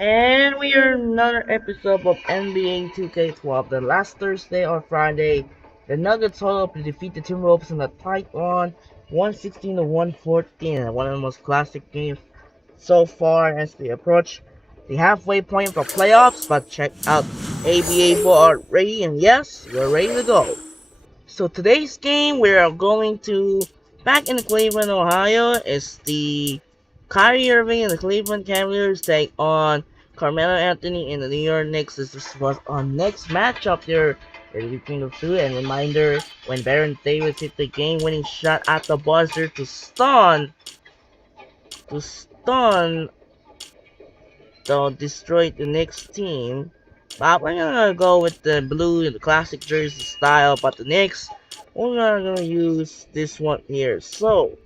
And we are another episode of NBA 2K12. The last Thursday or Friday, the Nuggets hold up to defeat the Timberwolves in a tight one, 116 to 114. One of the most classic games so far as we approach the halfway point for playoffs. But check out ABA Board ready, and yes, we're ready to go. So today's game, we are going to back in Cleveland, Ohio. Is the Kyrie Irving and the Cleveland Cavaliers take on Carmelo Anthony and the New York Knicks. This was our next matchup there between the two. And reminder, when Baron Davis hit the game-winning shot at the buzzer to stun destroy the Knicks team. But we're gonna go with the blue, the classic jersey style. But the Knicks, we're gonna use this one here. So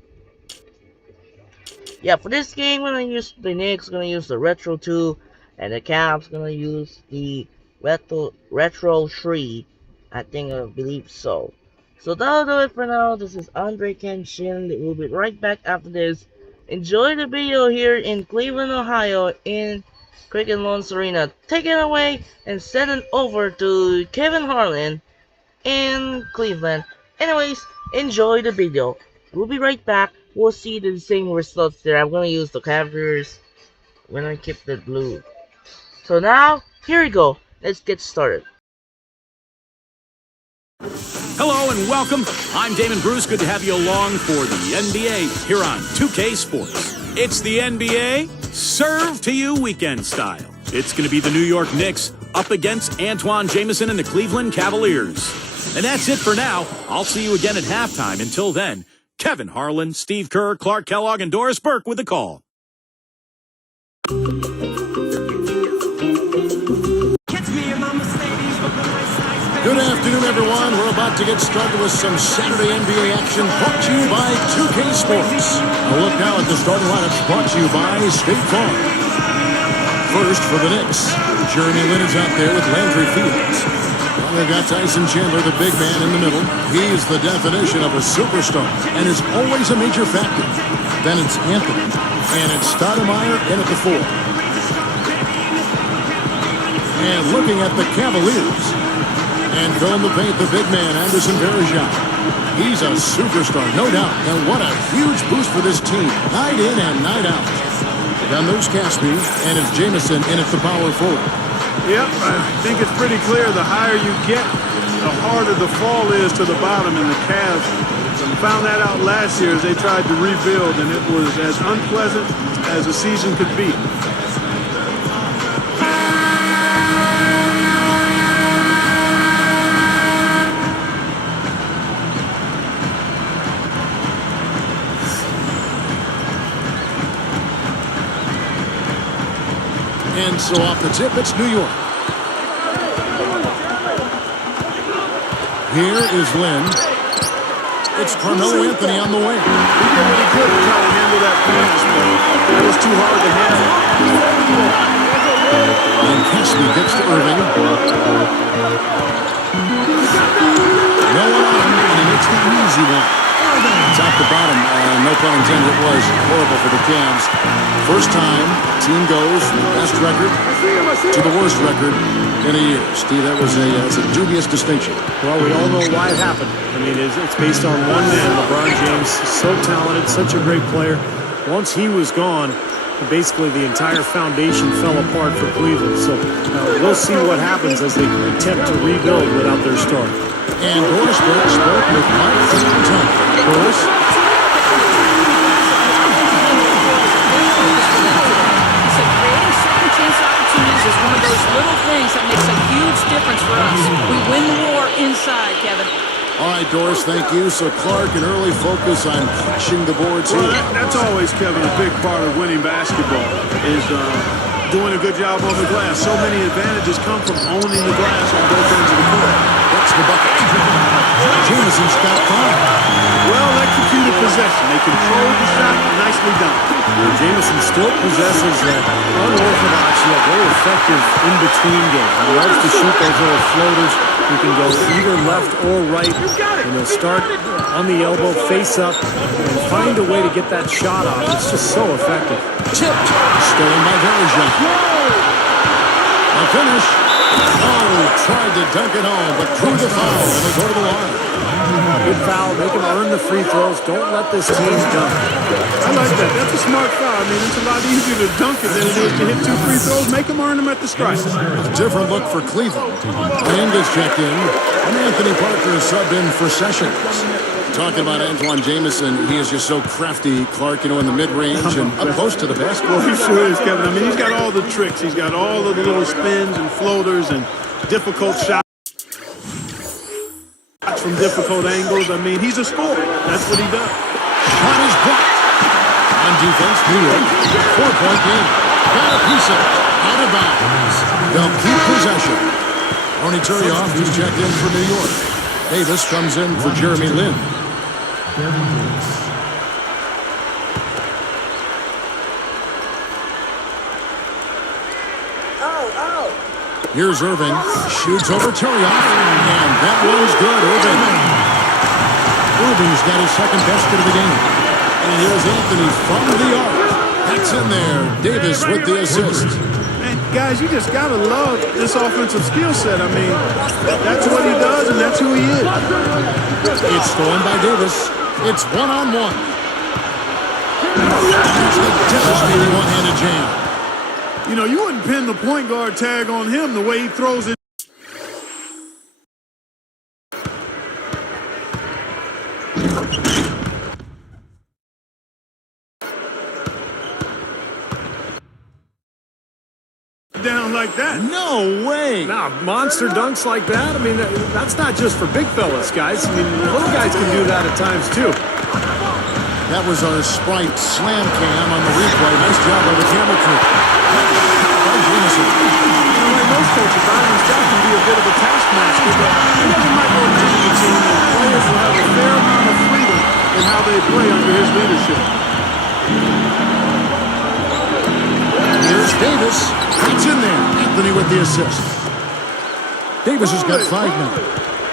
yeah, for this game, we're gonna use the Knicks, gonna use the Retro 2, and the Cavs gonna use the Retro 3. I believe so. So that'll do it for now. This is Andre Kenshin. We'll be right back after this. Enjoy the video here in Cleveland, Ohio, in Cricket Loans Arena. Take it away and send it over to Kevin Harlan in Cleveland. Anyways, enjoy the video. We'll be right back. We'll see the same results there. I'm gonna use the Cavaliers. We're gonna keep the blue. So now, here we go. Let's get started. Hello and welcome. I'm Damon Bruce. Good to have you along for the NBA here on 2K Sports. It's the NBA served to you weekend style. It's going to be the New York Knicks up against Antoine Jamison and the Cleveland Cavaliers. And that's it for now. I'll see you again at halftime. Until then, Kevin Harlan, Steve Kerr, Clark Kellogg, and Doris Burke with the call. Good afternoon, everyone. We're about to get started with some Saturday NBA action brought to you by 2K Sports. A look now at the starting lineups brought to you by State Farm. First for the Knicks, Jeremy Lin is out there with Landry Fields. Well, they've got Tyson Chandler, the big man in the middle. He's the definition of a superstar and is always a major factor. Then it's Anthony, and it's Stoudemire in at the 4. And looking at the Cavaliers, and filling the paint, the big man, Anderson Varejao. He's a superstar, no doubt. And what a huge boost for this team, night in and night out. Down there's Caspi, and it's Jamison in at the power forward. Yep, I think it's pretty clear the higher you get, the harder the fall is to the bottom. And the Cavs found that out last year as they tried to rebuild, and it was as unpleasant as a season could be. And so off the tip, it's New York. Here is Lynn. It's Carmelo Anthony on the wing. He did what he could to try to handle that pass, but that was too hard to handle. And Caspi gets to Irving. No one on him, and he makes the easy one. Top to bottom, no pun intended, it was horrible for the Cavs. First time, team goes from the best record to the worst record in a year. Steve, that's a dubious distinction. Well, we all know why it happened. I mean, it's based on one man, LeBron James, so talented, such a great player. Once he was gone, basically the entire foundation fell apart for Cleveland. So we'll see what happens as they attempt to rebuild without their star. And Doris Burke spoke with Mike D'Antoni. Doris? Creating second chance opportunities is one of those little things that makes a huge difference for us. We win the war inside, Kevin. All right, Doris, thank you. So Clark, an early focus on pushing the boards here. Well, that's always, Kevin, a big part of winning basketball is doing a good job on the glass. So many advantages come from owning the glass on both ends of the court. That's the bucket. Jamison's got 5. Well executed possession. They controlled the shot. Nicely done. Jamison still possesses that unorthodox yet very effective in-between game. He loves to shoot those little floaters. He can go either left or right, and he'll start on the elbow, face up, and find a way to get that shot off. It's just so effective. Tipped. Stolen by Varejao. The finish. Oh, tried to dunk it home, but drew the foul, and they go to the line. Good foul. Make them earn the free throws. Don't let this team dunk. I like that. That's a smart foul. I mean, it's a lot easier to dunk it than it is to hit 2 free throws. Make them earn them at the stripe. A different look for Cleveland. Angus checked in, and Anthony Parker is subbed in for Sessions. Talking about Antoine Jamison, he is just so crafty, Clark, you know, in the mid-range and up close to the basketball. Well, he sure is, Kevin. I mean, he's got all the tricks. He's got all of the little spins and floaters and difficult shots from difficult angles. I mean, he's a scorer. That's what he does. Shot is blocked. On defense, New York, 4-point game. Got a piece of it. Out of bounds. They'll keep possession. Tony Turioff, who's checked in for New York. Davis comes in for Jeremy Lin. Here's Irving. Shoots over Turioff. And that one's good. Irving's got his second basket of the game. And here's Anthony from the arc. That's in there. Davis with the assist. And guys, you just got to love this offensive skill set. I mean, that's what he does, and that's who he is. It's stolen by Davis. It's one-on-one. It's a devastating one-handed jam. You know, you wouldn't pin the point guard tag on him the way he throws it. Down like that. No way. Now, monster dunks like that, I mean, that's not just for big fellas, guys. I mean, little guys can do that at times, too. That was our Sprite slam cam on the replay. Nice job by the camera crew. You know, like most coaches, Byron's job can be a bit of a taskmaster, but he doesn't micromanage the team, and players will have a fair amount of freedom in how they play under his leadership. Here's Davis. It's in there. Anthony with the assist. Davis has got 5 now.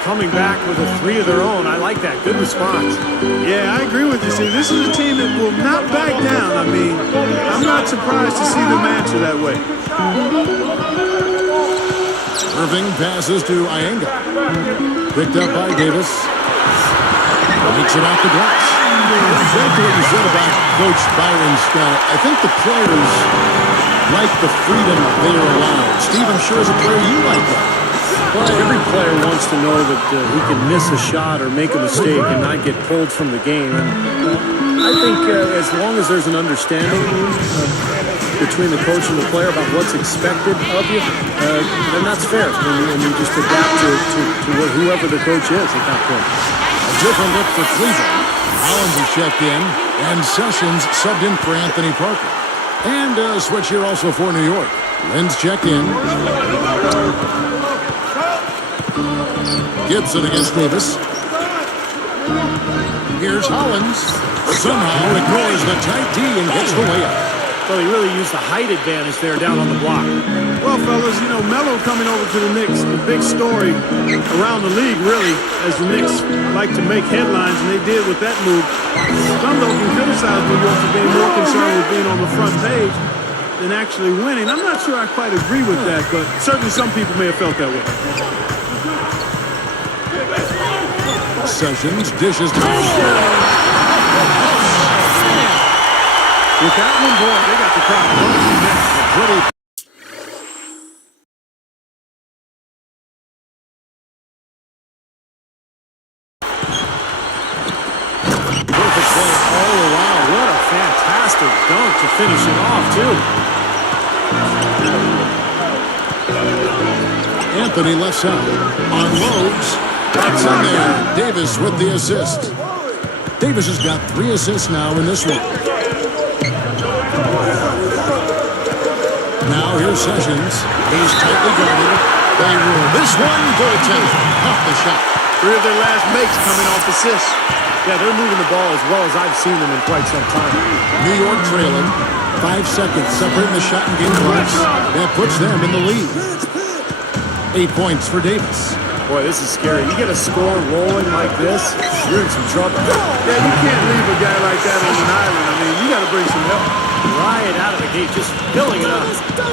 Coming back with a 3 of their own. I like that. Good response. Yeah, I agree with you. See, this is a team that will not back down. I mean, I'm not surprised to see them answer that way. Irving passes to Ianga. Picked up by Davis. Makes it off the glass. Exactly what you said about Coach Byron's style. I think the players like the freedom they are allowed. Steve, I'm sure as a player you like that. Well, every player wants to know that he can miss a shot or make a mistake and not get pulled from the game. And I think as long as there's an understanding between the coach and the player about what's expected of you, then that's fair. And you just adapt to whoever the coach is at that point. A different look for Cleveland. Collins is checked in, and Sessions subbed in for Anthony Parker. And a switch here also for New York. Lynn's checked in. Gibson against Davis. Here's Hollins. Somehow ignores the tight D and gets the layup. Well, he really used the height advantage there down on the block. Well, fellas, you know, Melo coming over to the Knicks, the big story around the league, really, as the Knicks like to make headlines, and they did with that move. Some, though, can criticize New York for being more concerned with being on the front page than actually winning. I'm not sure I quite agree with that, but certainly some people may have felt that way. Sessions dishes to With that one, boy, they got the crowd bumping next. pretty. Perfect play all around. What a fantastic dunk to finish it off, too. Anthony left side. Unloads. That's in there. Davis with the assist. Davis has got 3 assists now in this one. Now here's Sessions. He's tightly guarded. They rule this one. Goaltender off the shot. 3 of their last makes coming off assists. Yeah, they're moving the ball as well as I've seen them in quite some time. New York trailing. 5 seconds separating the shot and game clocks. That puts them in the lead. 8 points for Davis. Boy, this is scary. You get a score rolling like this, you're in some trouble. Yeah, you can't leave a guy like that on an island. I mean, you got to bring some help. Riot out of the gate, just filling it up.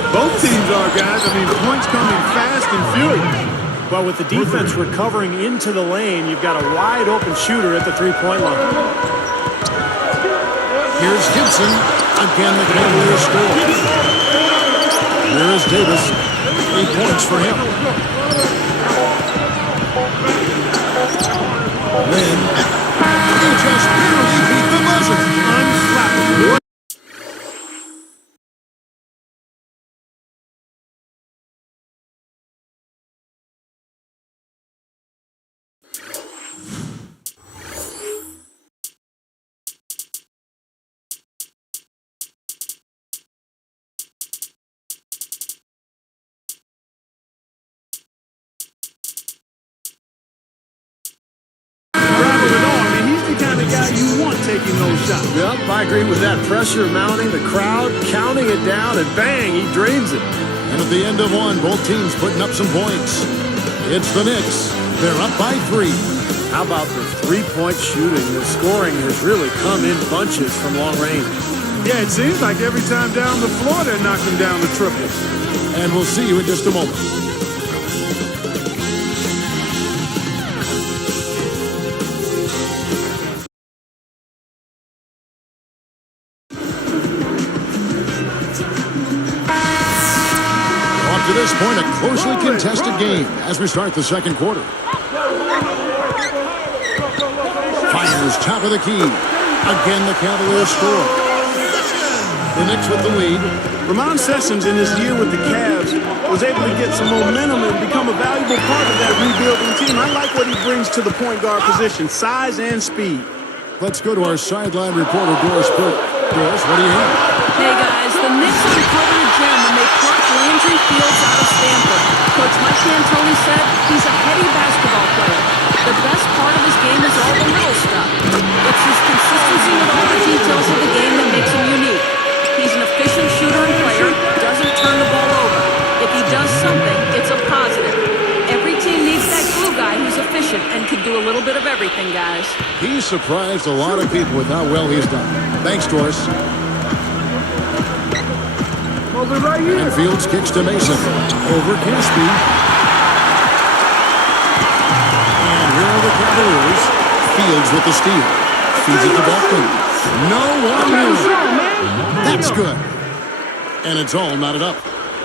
Both teams are, guys. I mean, points coming fast and furious. But with the defense recovering into the lane, you've got a wide open shooter at the three-point line. Here's Gibson. Again, the Cavaliers score. Here is Davis. 8 points for him. Then, he just barely beat the buzzer. Unflappable. Taking those shots. Yep, I agree with that. Pressure mounting, the crowd counting it down, and bang, he drains it. And at the end of one, both teams putting up some points. It's the Knicks. They're up by 3. How about the three-point shooting? The scoring has really come in bunches from long range. Yeah, it seems like every time down the floor they're knocking down the triples. And we'll see you in just a moment. To this point, a closely contested game as we start the second quarter. Fires top of the key. Again, the Cavaliers score. The Knicks with the lead. Ramon Sessions in his year with the Cavs was able to get some momentum and become a valuable part of that rebuilding team. I like what he brings to the point guard position, size and speed. Let's go to our sideline reporter, Doris Burke. Doris, what do you have? Hey guys, the Knicks uncovered a gem when they plucked Landry Fields out of Stanford. Coach Mike D'Antoni said he's a heady basketball player. The best part of his game is all the little stuff. It's his consistency with all the details of the game that makes him unique. He's an efficient shooter and player, doesn't turn the ball over. If he does something, it's a positive. Every team needs that glue guy who's efficient and can do a little bit of everything, guys. He's surprised a lot of people with how well he's done. Thanks, Doris. And Fields kicks to Mason. Over Caspi. And here are the Cavaliers. Fields with the steal. Feeds it to Boston. No one knew. That's good. And it's all knotted up.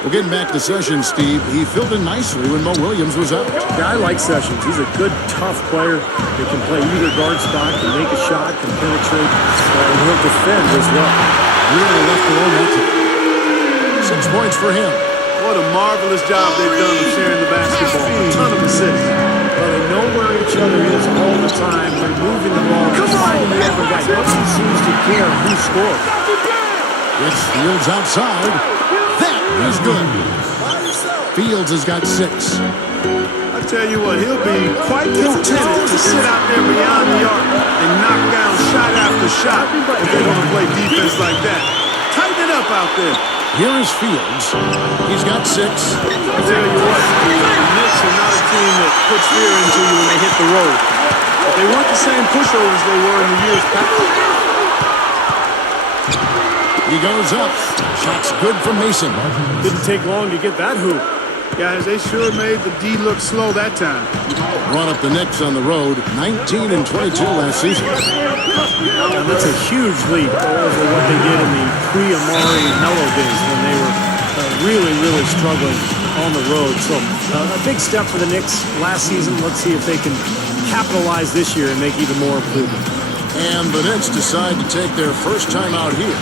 We're getting back to Sessions, Steve. He filled in nicely when Mo Williams was out. Yeah, I like Sessions. He's a good, tough player. He can play either guard spot, can make a shot, can penetrate, and he'll defend as well. Really left alone that time. 6 points for him. What a marvelous job they've done of sharing the basketball. A ton of assists. But they know where each other is all the time. They're moving the ball, finding the open guy. Nobody seems to care who scores. It's Fields outside. That is good. Fields has got 6. I tell you what, he'll be quite contented to sit out there beyond the arc and knock down shot after shot if they're going to play defense like that. Tighten it up out there. Here is Fields. He's got 6. I tell you what, the Knicks are not a team that puts fear into you when they hit the road. But they weren't the same pushovers they were in the years past. He goes up. Shot's good from Mason. Didn't take long to get that hoop. Guys, they sure made the D look slow that time. Brought up the Knicks on the road, 19 and 22 last season. And that's a huge leap over what they did in the pre-Amari Melo days when they were really struggling on the road. So a big step for the Knicks last season. Let's see if they can capitalize this year and make even more improvement. And the Knicks decide to take their first time out here.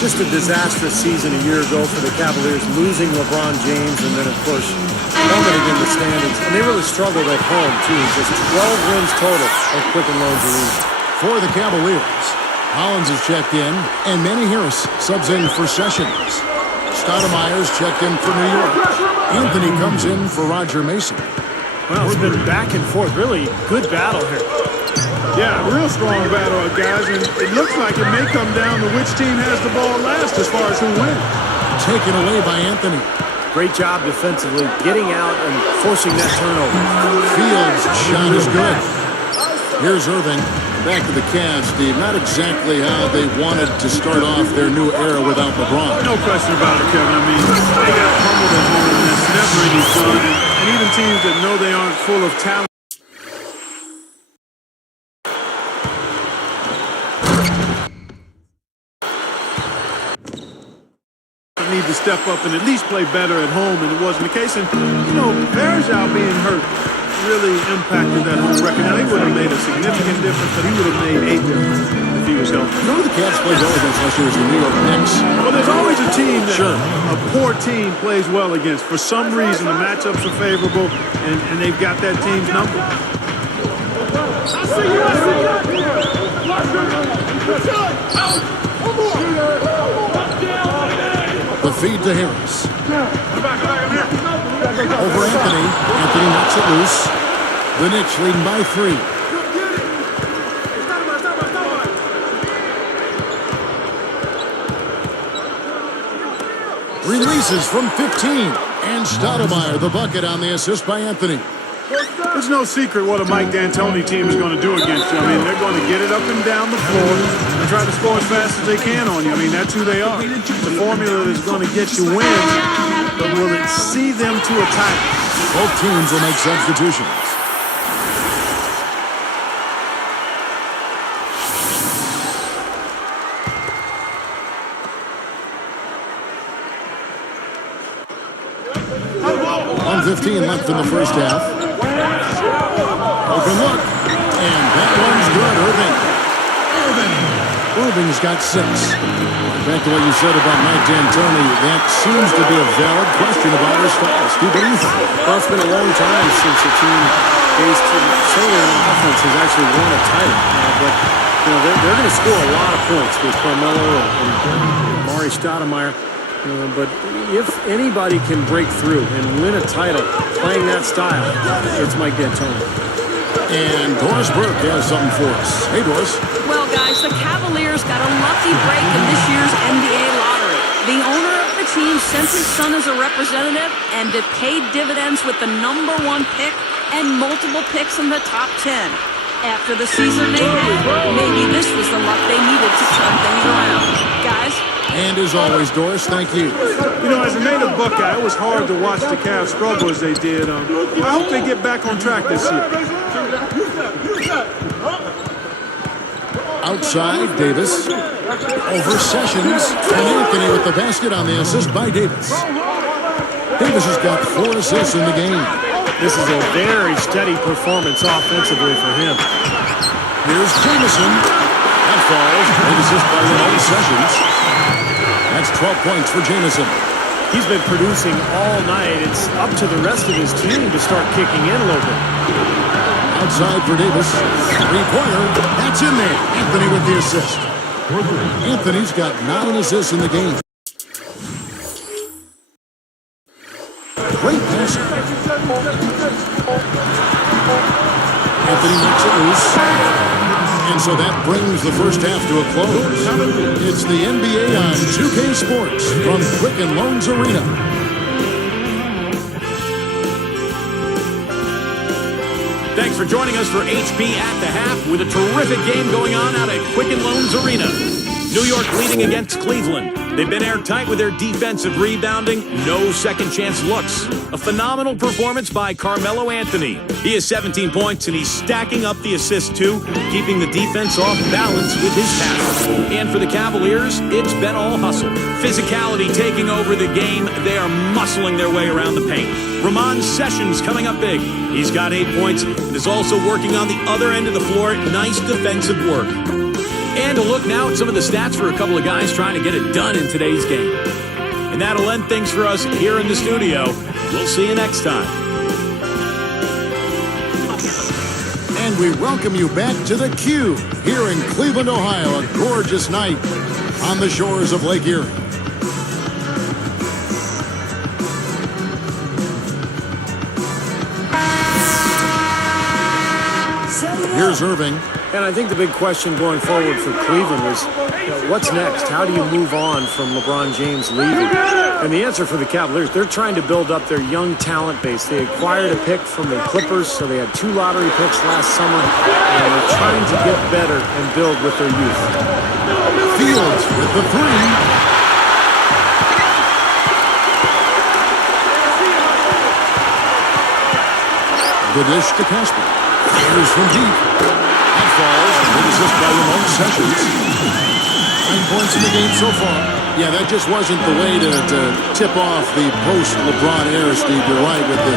Just a disastrous season a year ago for the Cavaliers, losing LeBron James and then, of course, plummeting in the standings. And they really struggled at home, too. Just 12 wins total at Quicken Loans Arena. For the Cavaliers, Hollins has checked in, and Manny Harris subs in for Sessions. Stoudemire's checked in for New York. Anthony comes in for Roger Mason. Well, it's been back and forth. Really good battle here. Yeah, real strong battle, guys, and it looks like it may come down to which team has the ball last as far as who wins. Taken away by Anthony. Great job defensively, getting out and forcing that turnover. Fields shot is good. Here's Irving. Back to the Cavs, Steve. Not exactly how they wanted to start off their new era without LeBron. No question about it, Kevin. I mean, they got pummeled at home, and that's never any fun. And even teams that know they aren't full of talent need to step up and at least play better at home, and it wasn't the case. And, you know, Varejao being hurt really impacted that home record. Now, he would have made a significant difference, but he would have made a difference if he was healthy. You know who the Cavs played well against last year was the New York Knicks. Well, there's always a team that a poor team plays well against. For some reason, the matchups are favorable, and they've got that team's number. The feed to Harris. Over Anthony. Anthony knocks it loose. The Knicks leading by 3. Releases from 15. And Stoudemire, the bucket on the assist by Anthony. There's no secret what a Mike D'Antoni team is going to do against you. I mean, they're going to get it up and down the floor and try to score as fast as they can on you. I mean, that's who they are. It's a formula that's going to get you wins, but will it see them to a title? Both teams will make substitutions. .1:15 left in the first half. Open look. And that one's good. Irving's got 6. Back to what you said about Mike D'Antoni, that seems to be a valid question about his style. Steve, what do you think? Well, it's been a long time since a team based solely on offense has actually won a title. But you know, they're going to score a lot of points with Carmelo and Mari Stoudemire. But if anybody can break through and win a title playing that style, it's Mike D'Antoni. And Doris Burke has something for us. Hey, Doris. Well, guys, the Cavaliers got a lucky break in this year's NBA lottery. The owner of the team sent his son as a representative, and it paid dividends with the #1 pick and multiple picks in the top 10. After the season they had, maybe this was the luck they needed to turn things around. Guys? And as always, Doris, thank you. You know, as a native Buckeye, it was hard to watch the Cavs struggle as they did. I hope they get back on track this year. Outside, Davis. Over Sessions. And Anthony with the basket on the assist by Davis. Davis has got 4 assists in the game. This is a very steady performance offensively for him. Here's Jamison. That falls. An assist by Ramon Sessions. That's 12 points for Jamison. He's been producing all night. It's up to the rest of his team to start kicking in a little bit. Outside for Davis. 3-pointer. That's in there. Anthony with the assist. Anthony's got 9 assists in the game. Great passing. Anthony knocks it loose. And so that brings the first half to a close. It's the NBA on 2K Sports from Quicken Loans Arena. Thanks for joining us for HP at the half with a terrific game going on out at Quicken Loans Arena. New York leading against Cleveland. They've been airtight with their defensive rebounding. No second chance looks. A phenomenal performance by Carmelo Anthony. He has 17 points and he's stacking up the assists too, keeping the defense off balance with his passes. And for the Cavaliers, it's been all hustle. Physicality taking over the game. They are muscling their way around the paint. Ramon Sessions coming up big. He's got 8 points and is also working on the other end of the floor. Nice defensive work. And a look now at some of the stats for a couple of guys trying to get it done in today's game. And that'll end things for us here in the studio. We'll see you next time. And we welcome you back to the Q here in Cleveland, Ohio. A gorgeous night on the shores of Lake Erie. Here's Irving. And I think the big question going forward for Cleveland was, what's next? How do you move on from LeBron James leaving? And the answer for the Cavaliers, they're trying to build up their young talent base. They acquired a pick from the Clippers, so they had 2 lottery picks last summer, and they're trying to get better and build with their youth. Fields with the 3. The dish to Casper. Fires from deep. That falls. Good assist by Ramon Sessions. 9 points in the game so far. Yeah, that just wasn't the way to tip off the post-LeBron era, Steve. You're right with the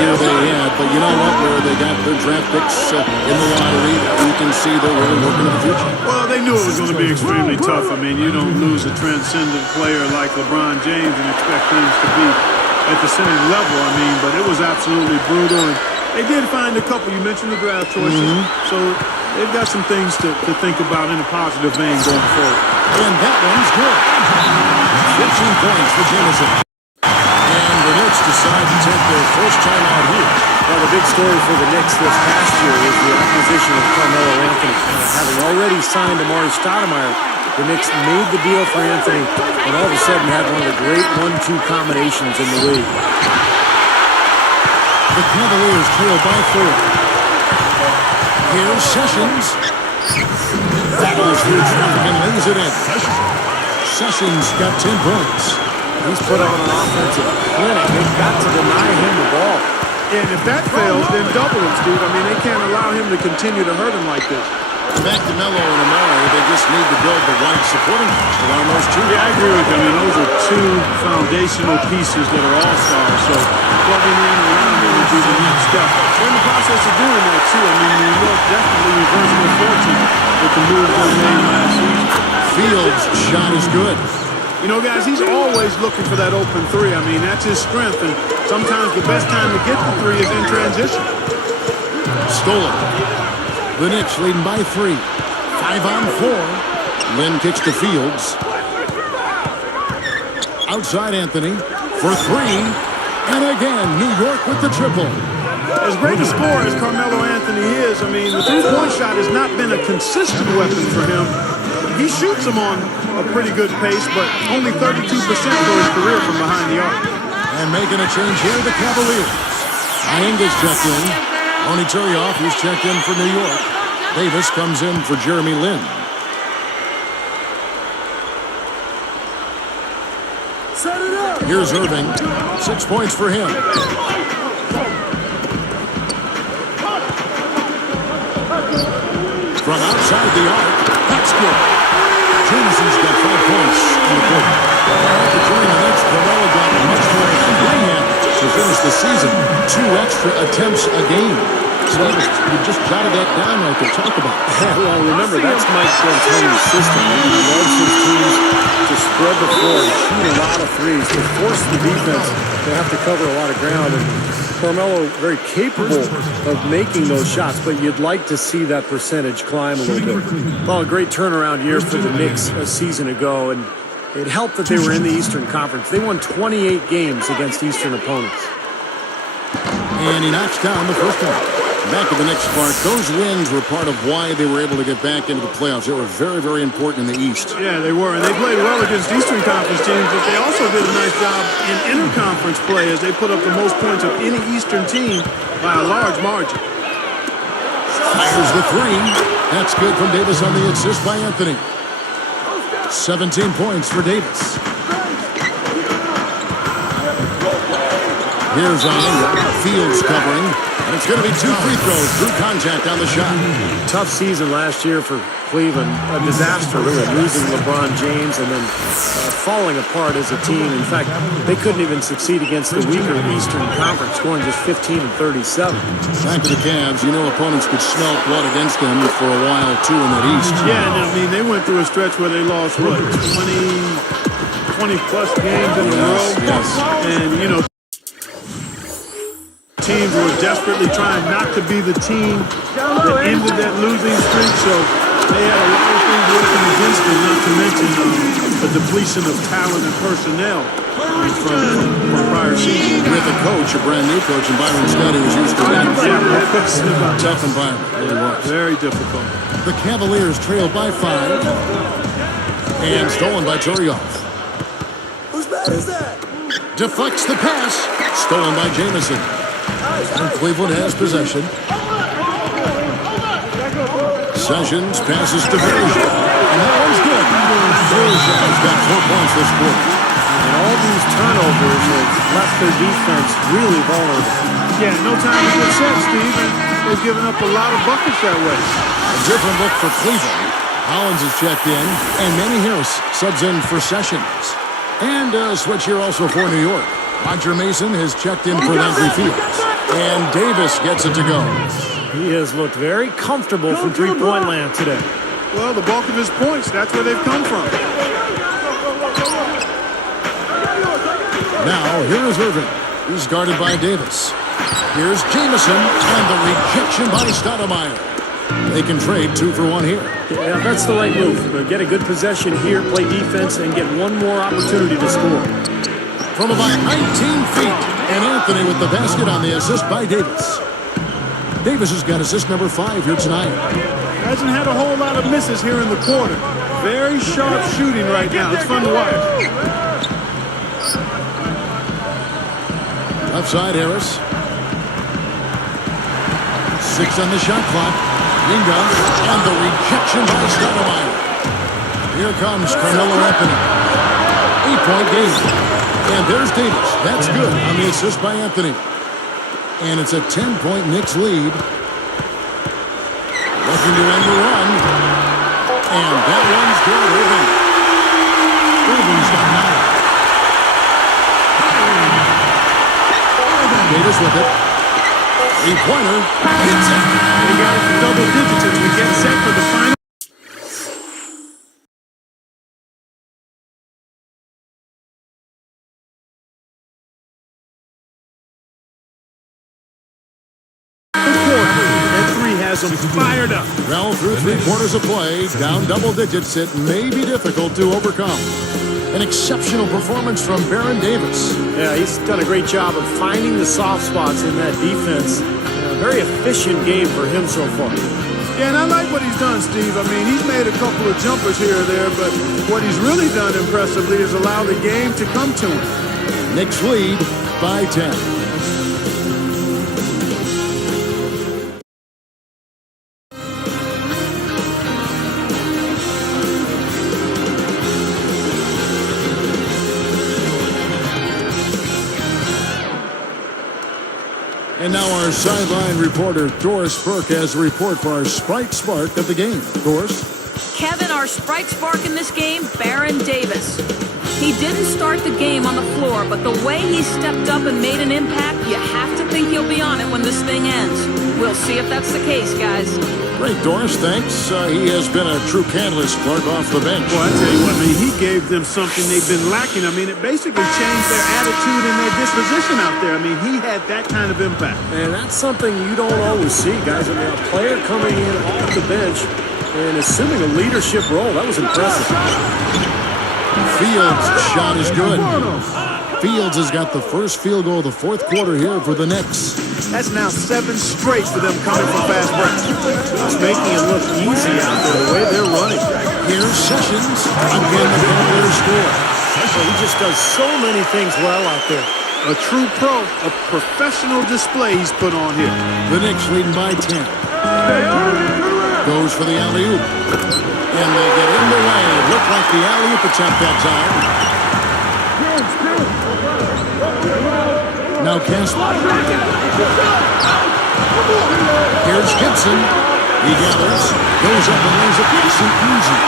year they had. But you know what? Where they got their draft picks in the lottery, you can see they're really working in the future. Well, they knew it was going to be extremely tough. I mean, you don't lose a transcendent player like LeBron James and expect things to be at the same level. I mean, but it was absolutely brutal. And they did find a couple. You mentioned the draft choices. So they've got some things to think about in a positive vein going forward. And that one's good. 15 points for Jameson. And the Knicks decide to take their first time out here. Well, the big story for the Knicks this past year was the acquisition of Carmelo Anthony. Having already signed Amari Stoudemire, the Knicks made the deal for Anthony and all of a sudden had one of the great 1-2 combinations in the league. The Cavaliers trail by 4. Here's Sessions. Battles through traffic and lays it in. Sessions got 10 points. He's put on an offensive clinic. They've got to deny him the ball. And if that fails, then double him, Steve. I mean, they can't allow him to continue to hurt him like this. Back to Melo and Amari, they just need to build the right supporting cast around those two. Yeah, I agree with you. I mean, those are 2 foundational pieces that are all-stars. So plugging in around them would be the next step. We're in the process of doing that, too. I mean, New York definitely reversing the fortune with the move they made last season. Fields' shot is good. You know, guys, he's always looking for that open 3. I mean, that's his strength. And sometimes the best time to get the 3 is in transition. Stolen. The Knicks leading by 3. 5 on 4. Lynn kicks to Fields. Outside Anthony for 3. And again, New York with the triple. As great a scorer as Carmelo Anthony is, I mean, the 3-point shot has not been a consistent weapon for him. He shoots them on a pretty good pace, but only 32% for his career from behind the arc. And making a change here, the Cavaliers. Ianga's checked in. Oni Turioff, who's checked in for New York. Davis comes in for Jeremy Lin. Set it up. Here's Irving. 6 points for him. From outside the arc, that's good. Jameson's got 5 points in the quarter. After joining the Knicks, Carmelo got much more than to finish the season. 2 extra attempts a game. So you just jotted that down right to talk about. Well, remember, that's Mike D'Antoni's system. He loves his teams to spread the floor and shoot a lot of threes. To force the defense, they have to cover a lot of ground. And Carmelo very capable of making those shots, but you'd like to see that percentage climb a little bit. Well, a great turnaround year for the Knicks a season ago, and it helped that they were in the Eastern Conference. They won 28 games against Eastern opponents. And he knocks down the first one. Back to the Knicks, Clark. Those wins were part of why they were able to get back into the playoffs. They were very, very important in the East. Yeah, they were. And they played well against Eastern Conference teams, but they also did a nice job in interconference play as they put up the most points of any Eastern team by a large margin. Fires the 3. That's good from Davis on the assist by Anthony. 17 points for Davis. Here's Ianga. Fields covering. And it's going to be 2 free throws through contact on the shot. Tough season last year for Cleveland. A disaster, really, losing LeBron James and then falling apart as a team. In fact, they couldn't even succeed against the weaker Eastern Conference, scoring just 15 and 37. Back to the Cavs. You know opponents could smell blood against them for a while, too, in that East. Yeah, and I mean, they went through a stretch where they lost, what, 20-plus games in a row? Yes. And, you know, teams were desperately trying not to be the team that ended that losing streak, so they had a lot of things working against them, not to mention the depletion of talent and personnel from prior seasons. With a coach, a brand new coach, and Byron Scotty was used to that. Yeah, question about that. Tough environment, really was. Very difficult. The Cavaliers trail by 5. And stolen by Turioff. Whose bat is that? Deflects the pass. Stolen by Jamison. And Cleveland has possession. Sessions passes to Bergeron. And that one's good. Bergeron's got 4 points this quarter. And all these turnovers have left their defense really vulnerable. Yeah, no time to get set, Steve. And they've given up a lot of buckets that way. A different look for Cleveland. Hollins is checked in, and Manny Harris subs in for Sessions. And a switch here also for New York. Roger Mason has checked in for Landry Fields. And Davis gets it to go. He has looked very comfortable from three-point land today. Well, the bulk of his points, that's where they've come from. Now, here is Irving. He's guarded by Davis. Here's Jamison, and the rejection by Stoudemire. They can trade 2 for 1 here. Yeah, that's the right move. Get a good possession here, play defense, and get one more opportunity to score. From about 19 feet, and Anthony with the basket on the assist by Davis. Davis has got assist number 5 here tonight. Hasn't had a whole lot of misses here in the quarter. Very sharp shooting right now. It's fun to watch. Left side, Harris. 6 on the shot clock. Ringo, and the rejection by Stoudemire. Here comes Carmelo Anthony. 8-point game. And there's Davis. That's good on the assist by Anthony. And it's a 10-point Knicks lead. Looking to end the run. And that one's good. Irving. Irving's got 9. Davis with it. 3-pointer. Hits it. They got it to double digits as we get set for the final. And 3 has them fired up. Well, through 3 quarters of play, down double digits, it may be difficult to overcome. An exceptional performance from Baron Davis. Yeah, he's done a great job of finding the soft spots in that defense. A very efficient game for him so far. Yeah, and I like what he's done, Steve. I mean, he's made a couple of jumpers here or there, but what he's really done impressively is allow the game to come to him. Knicks lead by 10. And now our sideline reporter, Doris Burke, has a report for our Sprite Spark of the game. Doris? Kevin, our Sprite Spark in this game, Baron Davis. He didn't start the game on the floor, but the way he stepped up and made an impact, you have to think he'll be on it when this thing ends. We'll see if that's the case, guys. Great, Doris. Thanks. He has been a true catalyst, Clark, off the bench. Well, I tell you what, man, he gave them something they've been lacking. I mean, it basically changed their attitude and their disposition out there. I mean, he had that kind of impact. And that's something you don't always see, guys. I mean, a player coming in off the bench and assuming a leadership role, that was impressive. Fields' shot is good. Fields has got the first field goal of the 4th quarter here for the Knicks. That's now 7 straight for them coming from fast breaks. It's making it look easy out there, the way they're running. Here's Sessions. Again, the Cavaliers score. He just does so many things well out there. A true pro, a professional display he's put on here. The Knicks leading by 10. Goes for the alley-oop. And they get in the way. Looked like the alley-oop attempt that time. Now Casper. Here's Gibson. He gathers. Goes up and lays it nice and easy.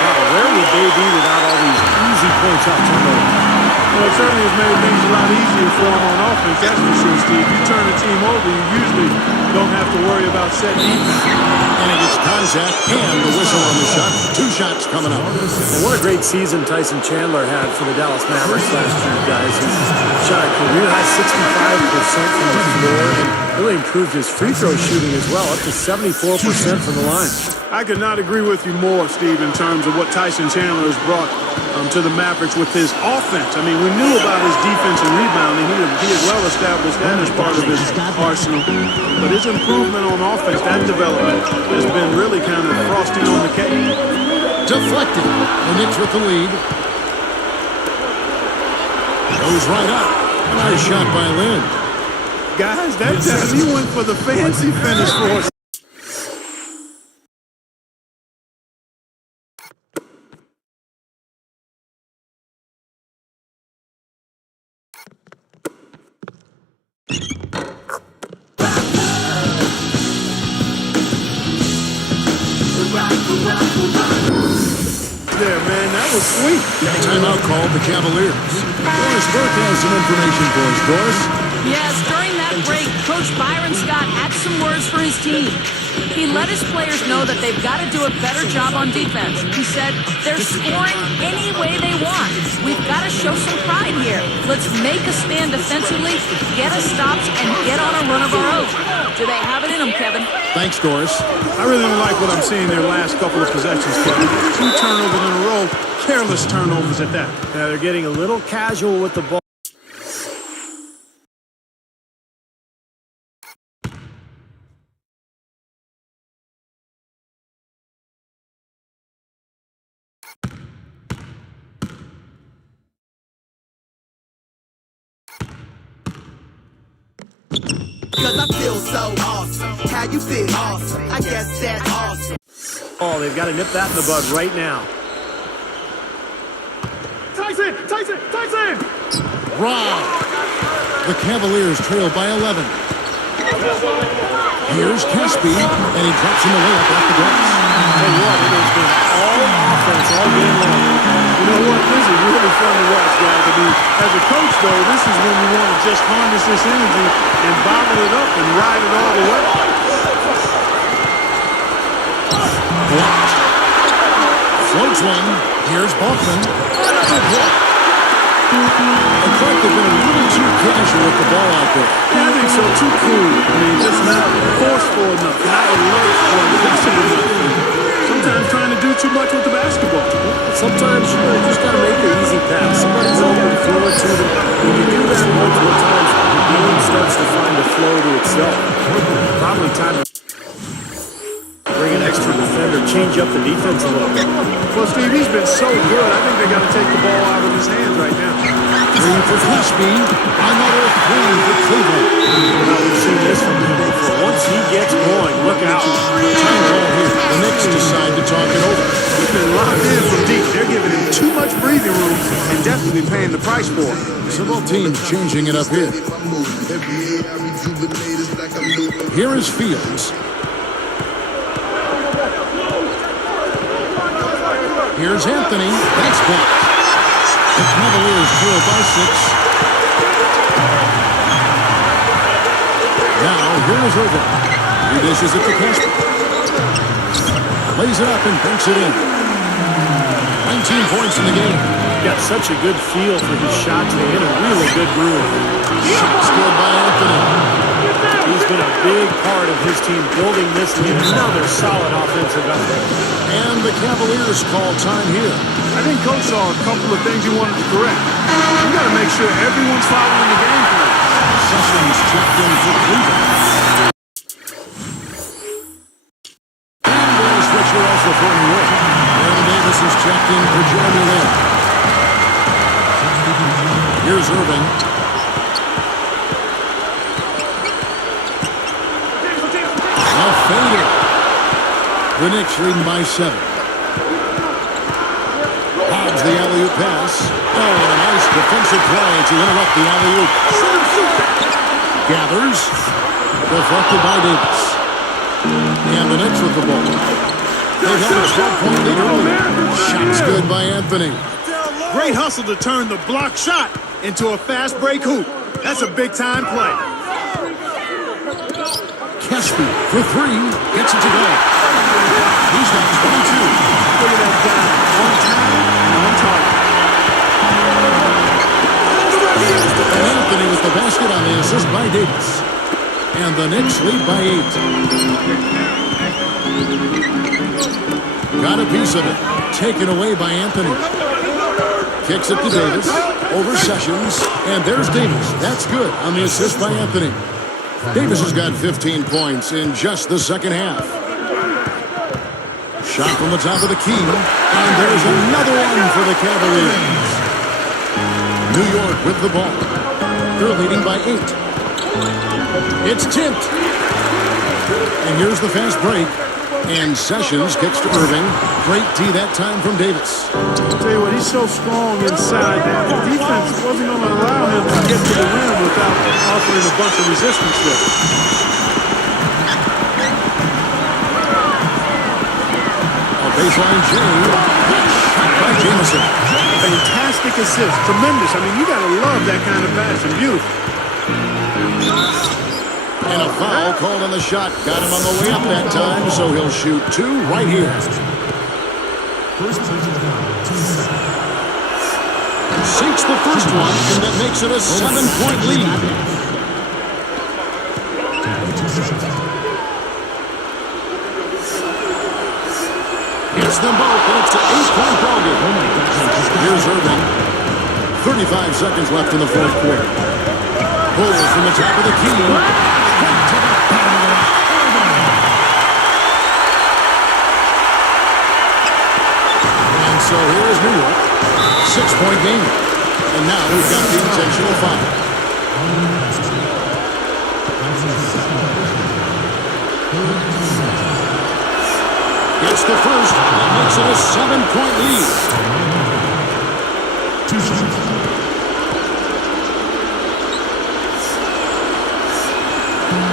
Wow, where would they be without all these easy points off turnover? Well, it certainly has made things a lot easier for him on offense, that's for sure, Steve. You turn a team over, you usually don't have to worry about set defense. And he gets contact and the whistle on the shot. 2 shots coming up. And what a great season Tyson Chandler had for the Dallas Mavericks last year, guys. He shot a career-high 65% from the floor. And Really improved his free throw shooting as well, up to 74% from the line. I could not agree with you more, Steve, in terms of what Tyson Chandler has brought to the Mavericks with his offense. I mean, we knew about his defense and rebounding. He had well established that as part of his arsenal. But his improvement on offense, that development, has been really kind of frosting on the cake. Deflected. The Knicks with the lead. Goes right up. A nice shot by Lynn. Guys, that time he went for the fancy finish for us. There, man, that was sweet. Timeout called the Cavaliers. Doris Burke has some information for us. Doris? Yes, during that break, Coach Byron Scott had some words for his team. He let his players know that they've got to do a better job on defense. He said, they're scoring any way they want. We've got to show some pride here. Let's make a stand defensively, get us stops, and get on a run of our own. Do they have it in them, Kevin? Thanks, Doris. I really don't like what I'm seeing their last couple of possessions, Kevin. 2 turnovers in a row, careless turnovers at that. Yeah, they're getting a little casual with the ball. Cause I feel so awesome. How you feel? Awesome. I guess that's awesome. Oh, they've got to nip that in the bud right now. Tyson! Tyson! Tyson! Rob. The Cavaliers trail by 11. Here's Caspi, and he drops him away up off the glass. Tell you what, it has been all offense all game long. You know what? This is really fun to watch, guys. I mean, as a coach, though, this is when you want to just harness this energy and bottle it up and ride it all the way. Blocked. Floats one. Here's Bachman. Another block. The Clark have been a little too casual with the ball out there. Yeah, I think so. Too cool. I mean, just not forceful enough, not alert or aggressive enough. Sometimes trying to do too much with the basketball. Sometimes you just got to make an easy pass. Somebody's open, throw it to them. When you do that multiple times, the game starts to find a flow to itself. Probably time to bring an extra defender, change up the defense a little bit. Well, Steve, he's been so good. I think they got to take the ball out of his hands right now. 3 for Caspi. Another 3 for Cleveland. Well, we've seen this from him before. Once he gets going, look out. Timeout here. The Knicks decide to talk it over. He's been locked in from deep. They're giving him too much breathing room and definitely paying the price for it. Several teams changing it up here. Here is Fields. Here's Anthony. That's blocked. The Cavaliers trail by 6. Now, here is Irvin. He dishes it to Casper. Lays it up and banks it in. 19 points in the game. Got such a good feel for his shot today in a really good groove. Shot scored by Anthony. He's been a big part of his team building this lead. Another solid offensive effort. And the Cavaliers call time here. I think Coach saw a couple of things he wanted to correct. You got to make sure everyone's following the game plan. Sessions checked in for Cleveland. And there's Richard also for New York. Aaron Davis is checked in for Jeremy Lin. Here's Irving. A fader. The Knicks leading by 7. Hobbs the alley-oop pass. Oh, and a nice defensive play to interrupt the alley-oop. Gathers. Deflected by Davis. And the Knicks with the ball. They've had a 12-point lead early. Shot's good by Anthony. Great hustle to turn the block shot into a fast break hoop. That's a big-time play. Caspi for 3. Gets it to go. He's got 22. Look at that guy. On time and on target. And Anthony with the basket on the assist by Davis. And the Knicks lead by 8. Got a piece of it. Taken away by Anthony. Kicks it to Davis. Over Sessions. And there's Davis. That's good on the assist by Anthony. Davis has got 15 points in just the second half. Shot from the top of the key. And there's another one for the Cavaliers. New York with the ball. They're leading by 8. It's tipped. And here's the fast break. And Sessions kicks to Irving. Great D that time from Davis. I'll tell you what, he's so strong inside that the defense wasn't going to allow him to get to the rim without offering a bunch of resistance there. A baseline J. Shot by Jamison. Fantastic assist. Tremendous. I mean, you got to love that kind of passing. Beautiful. And a foul called on the shot. Got him on the way up that time, so he'll shoot 2 right here. Sinks the first one, and that makes it a 7-point lead. Hits them both, and it's an 8-point ballgame. Here's Irving. 35 seconds left in the fourth quarter. Pulls from the top of the key. Straight to the bottom of the net. And so here is New York. 6-point game. And now we've got the intentional foul. It's the first. That makes it a 7-point lead.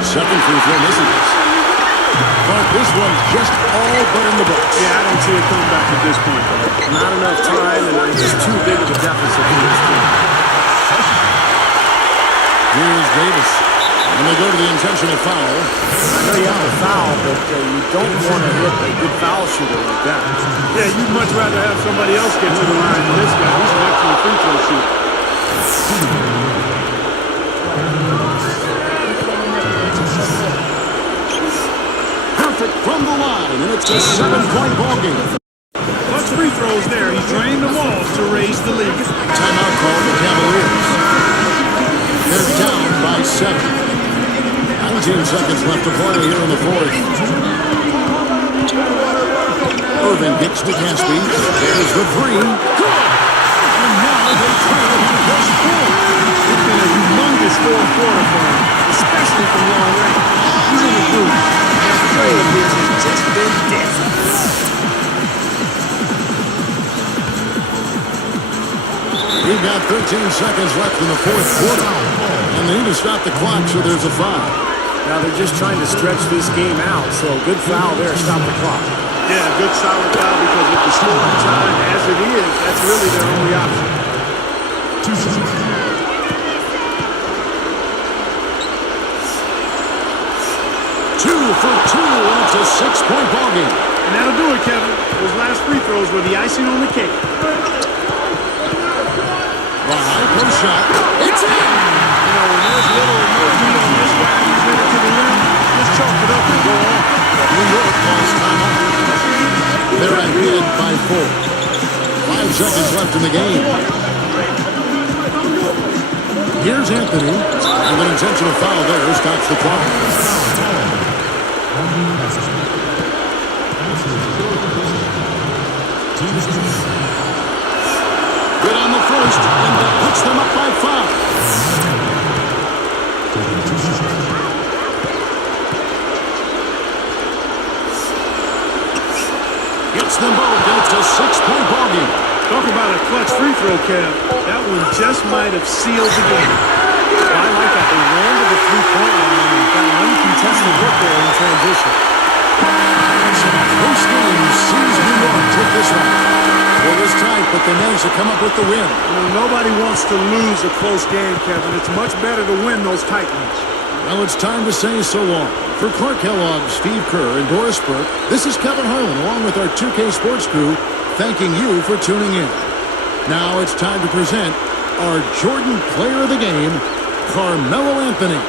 Second free throw misses. But this one's just all but in the books. Yeah, I don't see a comeback at this point. Not enough time, and it's just too big of a deficit for this team. Here's Davis. And they go to the intentional foul. I know you have a foul, but you don't want to hit a good foul shooter like that. Yeah, you'd much rather have somebody else get to the line than this guy. He's an excellent free throw shooter. Perfect from the line, and it's a 7-point ballgame. Clutch free throws there. He drained them off to raise the lead. Timeout call for Cavaliers. They're down by 7. 19 seconds left to play here in the fourth. Irving gets to Caspi. There's the 3. Good! And now they trail to just 4. It's been a humongous fourth quarter for him, especially from long range. He's in the groove. That play of his has just been death. We've got 13 seconds left in the fourth quarter. And they need to stop the clock, so there's a foul. Now they're just trying to stretch this game out, so good foul there, stop the clock. Yeah, good solid foul because with the scoring time as it is, that's really their only option. 2 seconds. 2 for 2, and it's a 6-point ballgame. And that'll do it, Kevin. Those last free throws were the icing on the cake. The high post shot. It's in! You know, when there's little or no heat on this guy who's headed to the rim, just chalk it up and go on. New York calls timeout. They're ahead by 4. 5 seconds left in the game. Here's Anthony. And an intentional foul there stops the clock. Good on the first, and that puts them up by 5. Gets them both, and it's a 6-point ballgame. Talk about a clutch free throw, Kev. That one just might have sealed the game. I like that. They ran to the 3-point line and got an uncontested look there in transition. So the first game sees New York take this one. It was tight, but they managed to come up with the win. You know, nobody wants to lose a close game, Kevin. It's much better to win those tight ones. Well, it's time to say so long. For Clark Kellogg, Steve Kerr, and Doris Burke, this is Kevin Harlan along with our 2K Sports crew, thanking you for tuning in. Now it's time to present our Jordan Player of the Game, Carmelo Anthony.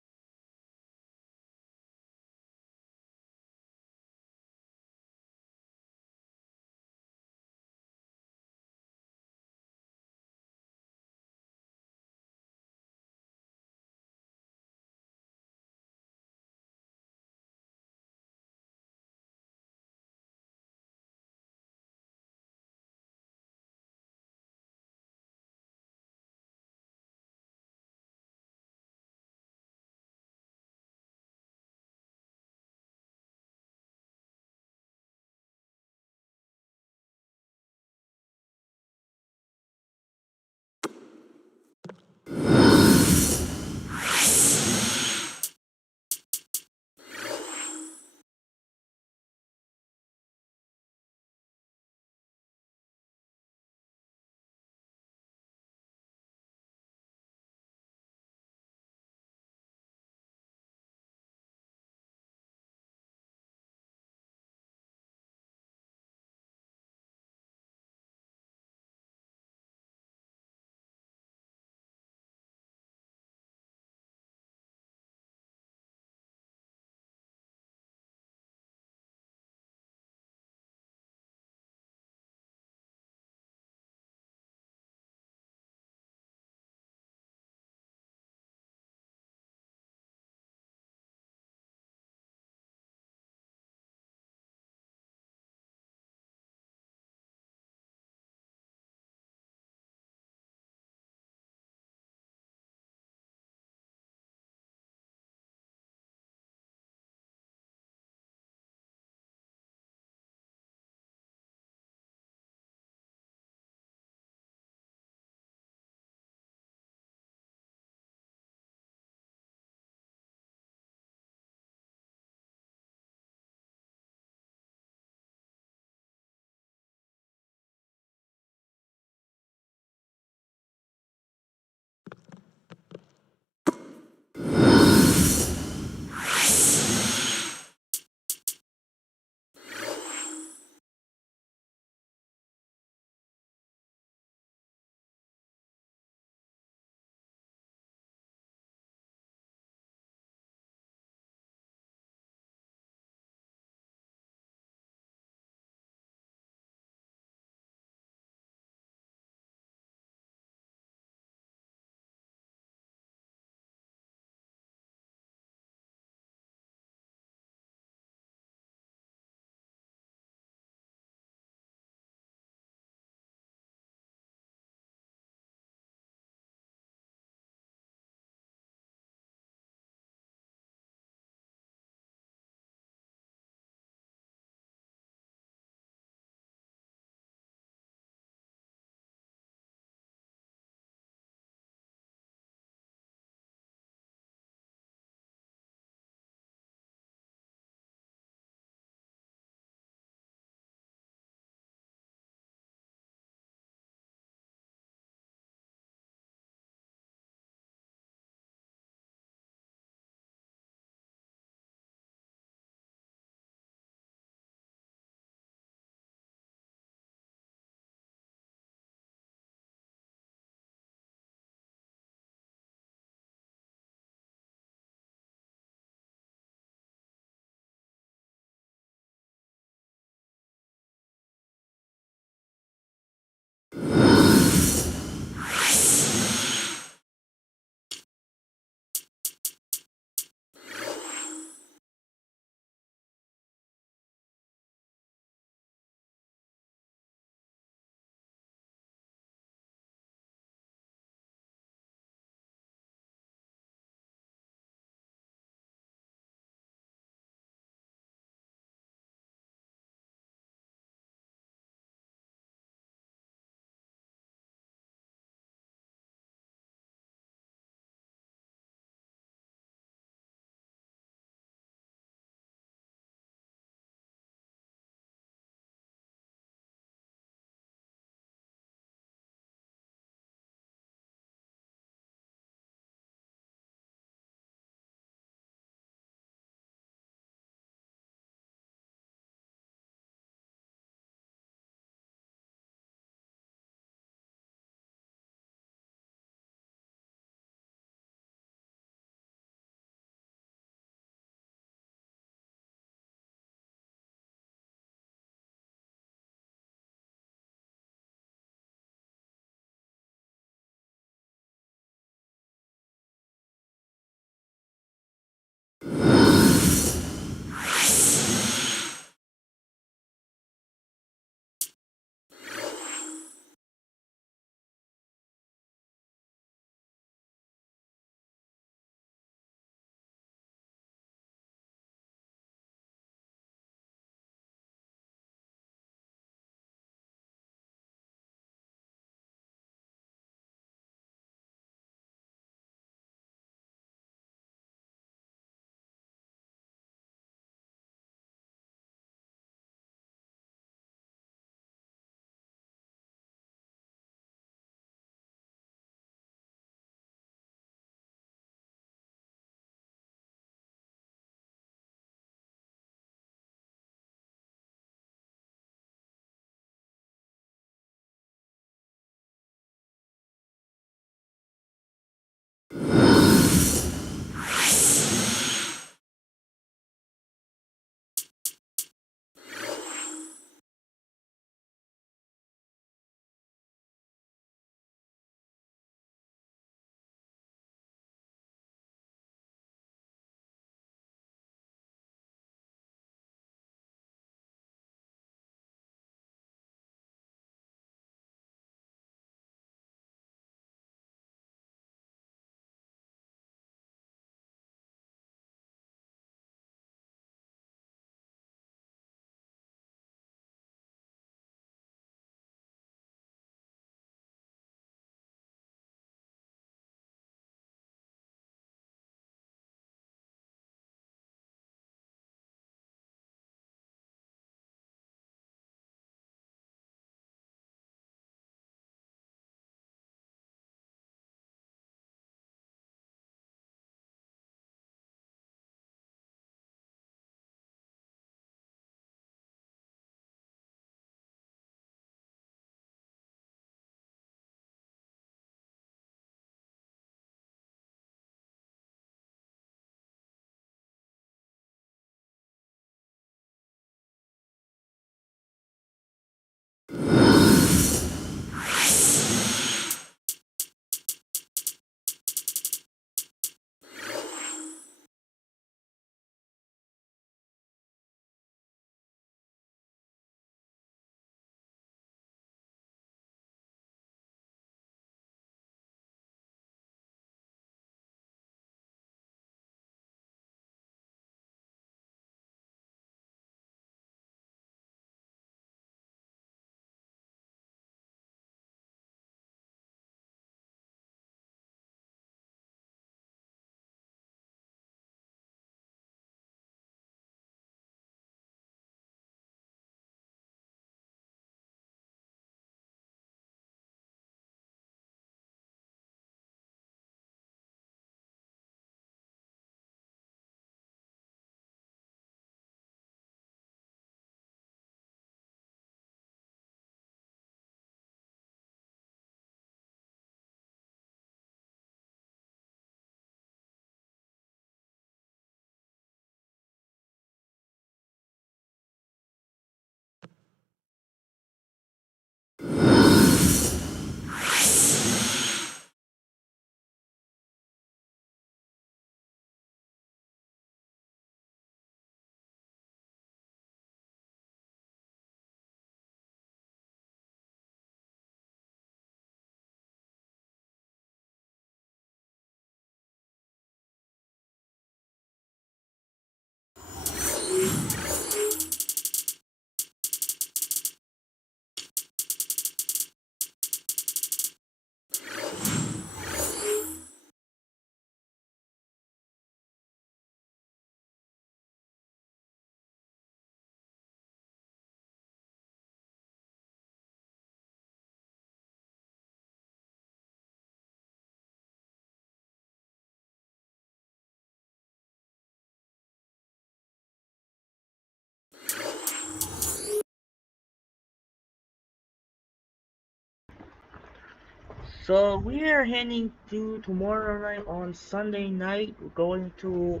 So we are heading to tomorrow night on Sunday night. We're going to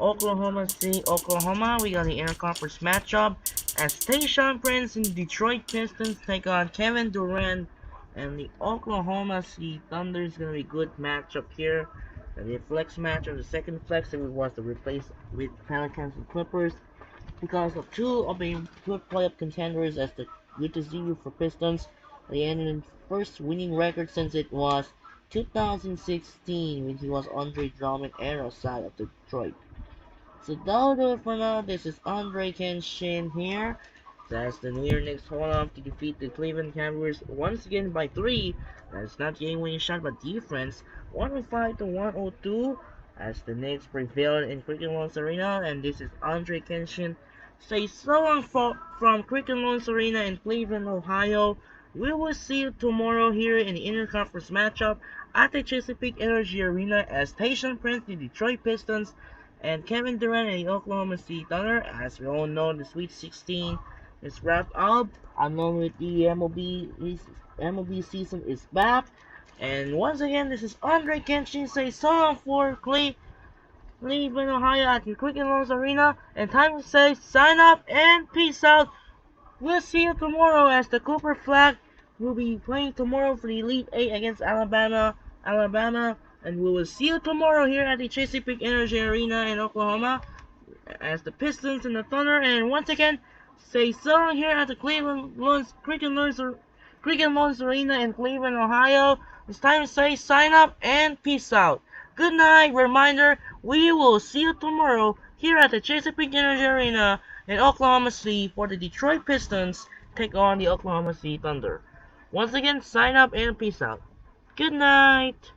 Oklahoma City, Oklahoma. We got the interconference matchup as Tayshaun Prince and Detroit Pistons take on Kevin Durant and the Oklahoma City Thunder. Is gonna be a good matchup here. And the flex match of the second flex that was to replace with Pelicans and Clippers because of two of the good playoff contenders as the good to see you for Pistons. They ended in first winning record since it was 2016 when he was Andre Drummond era side of Detroit. So that'll do it for now. This is Andre Kenshin here. That's the New Year Knicks hold off to defeat the Cleveland Cavaliers once again by 3. That's not game-winning shot but defense. 105 to 102 as the Knicks prevailed in Cricket Loans Arena. And this is Andre Kenshin. Say so long from Cricket Loans Arena in Cleveland, Ohio. We will see you tomorrow here in the interconference matchup at the Chesapeake Energy Arena as Tayshaun Prince, the Detroit Pistons, and Kevin Durant and the Oklahoma City Thunder. As we all know, the Sweet 16 is wrapped up. I know with the MLB season is back. And once again, this is Andre Kenshin. Say so long for Cleveland, Ohio at the Cricket Loans Arena. And time to say sign up and peace out. We'll see you tomorrow as the Cooper Flag will be playing tomorrow for the Elite 8 against Alabama. And we will see you tomorrow here at the Chesapeake Energy Arena in Oklahoma as the Pistons and the Thunder. And once again, say so long here at the Cricket Loans Arena in Cleveland, Ohio. It's time to say sign up and peace out. Good night. Reminder, we will see you tomorrow here at the Chesapeake Energy Arena in Oklahoma City for the Detroit Pistons take on the Oklahoma City Thunder. Once again, sign up and peace out. Good night.